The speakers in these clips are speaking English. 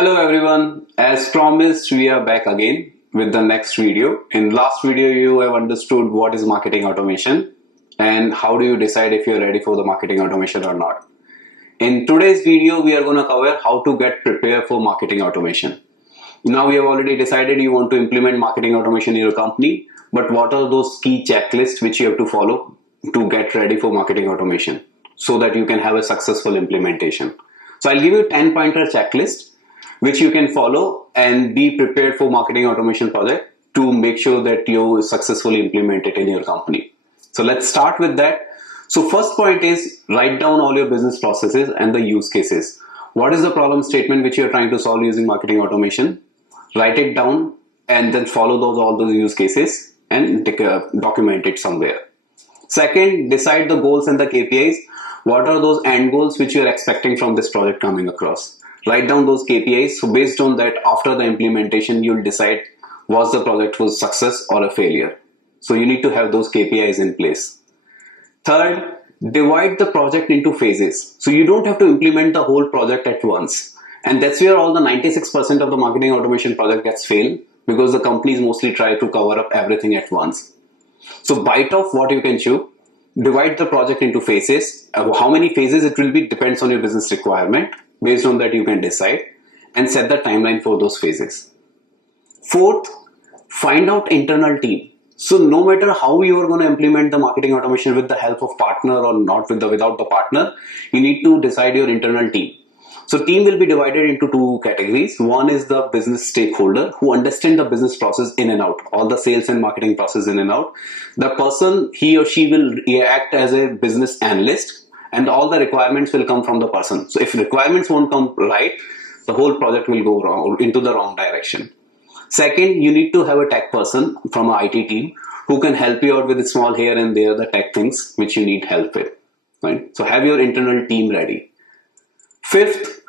Hello everyone, as promised we are back again with the next video. In last video you have understood what is marketing automation and how do you decide if you're ready for the marketing automation or not. In today's video we are going to cover how to get prepared for marketing automation. Now we have already decided you want to implement marketing automation in your company, but what are those key checklists which you have to follow to get ready for marketing automation so that you can have a successful implementation. So I'll give you 10 pointer checklist which you can follow and be prepared for marketing automation project to make sure that you successfully implement it in your company. So let's start with that. So first point is write down all your business processes and the use cases. What is the problem statement which you're trying to solve using marketing automation? Write it down and then follow all those use cases and document it somewhere. Second, decide the goals and the KPIs. What are those end goals which you're expecting from this project coming across? Write down those KPIs. So based on that, after the implementation, you'll decide was the project was success or a failure. So you need to have those KPIs in place. Third, divide the project into phases. So you don't have to implement the whole project at once. And that's where all the 96% of the marketing automation project gets failed, because the companies mostly try to cover up everything at once. So bite off what you can chew. Divide the project into phases. How many phases it will be depends on your business requirement. Based on that you can decide and set the timeline for those phases. Fourth, find out internal team. So no matter how you are going to implement the marketing automation with the help of partner or not without the partner, you need to decide your internal team. So team will be divided into two categories. One is the business stakeholder who understand the business process in and out, all the sales and marketing process in and out. The person, he or she will act as a business analyst, and all the requirements will come from the person. So if requirements won't come right, the whole project will go wrong, into the wrong direction. Second, you need to have a tech person from an IT team who can help you out with the small here and there, the tech things which you need help with. Right? So have your internal team ready. Fifth,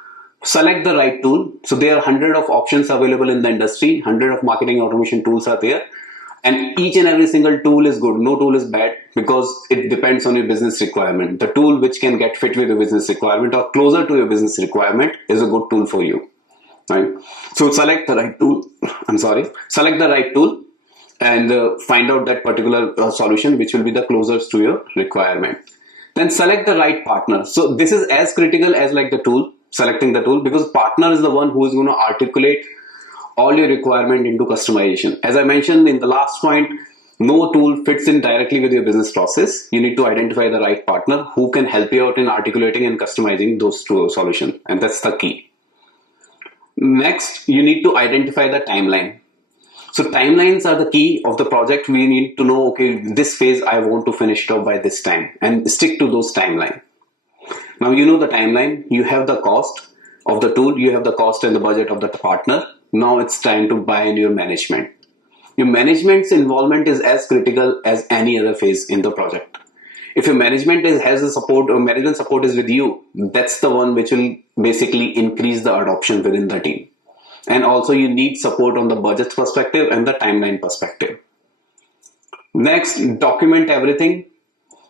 select the right tool. So there are 100 of options available in the industry, 100 of marketing automation tools are there. And each and every single tool is good. No tool is bad because it depends on your business requirement. The tool which can get fit with your business requirement or closer to your business requirement is a good tool for you. Right? So select the right tool. Select the right tool and find out that particular solution which will be the closest to your requirement. Then select the right partner. So this is as critical as like the tool, selecting the tool, because partner is the one who is going to articulate all your requirement into customization. As I mentioned in the last point, no tool fits in directly with your business process. You need to identify the right partner who can help you out in articulating and customizing those two solutions, and that's the key. Next, you need to identify the timeline. So timelines are the key of the project. We need to know, okay, this phase I want to finish it off by this time, and stick to those timelines. Now you know the timeline, you have the cost of the tool, you have the cost and the budget of the partner. Now it's time to buy in your management. Your management's involvement is as critical as any other phase in the project. If your management has the support or management support is with you, that's the one which will basically increase the adoption within the team. And also you need support on the budget perspective and the timeline perspective. Next, document everything.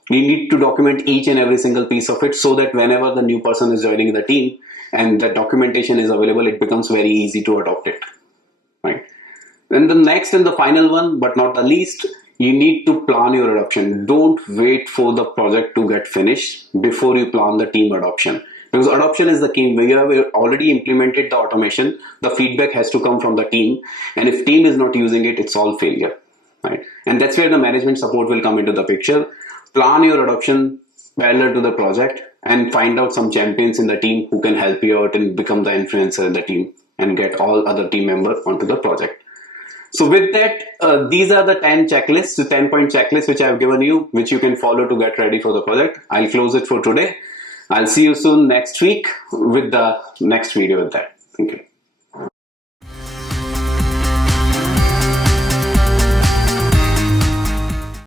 You need to document each and every single piece of it so that whenever the new person is joining the team and the documentation is available, it becomes very easy to adopt it. Right? Then the next and the final one, but not the least, you need to plan your adoption. Don't wait for the project to get finished before you plan the team adoption. Because adoption is the key. When you have already implemented the automation, the feedback has to come from the team. And if team is not using it, it's all failure. Right? And that's where the management support will come into the picture. Plan your adoption parallel to the project and find out some champions in the team who can help you out and become the influencer in the team and get all other team members onto the project. So with that, these are the 10 checklists, the 10-point checklist which I have given you, which you can follow to get ready for the project. I'll close it for today. I'll see you soon next week with the next video with that. Thank you.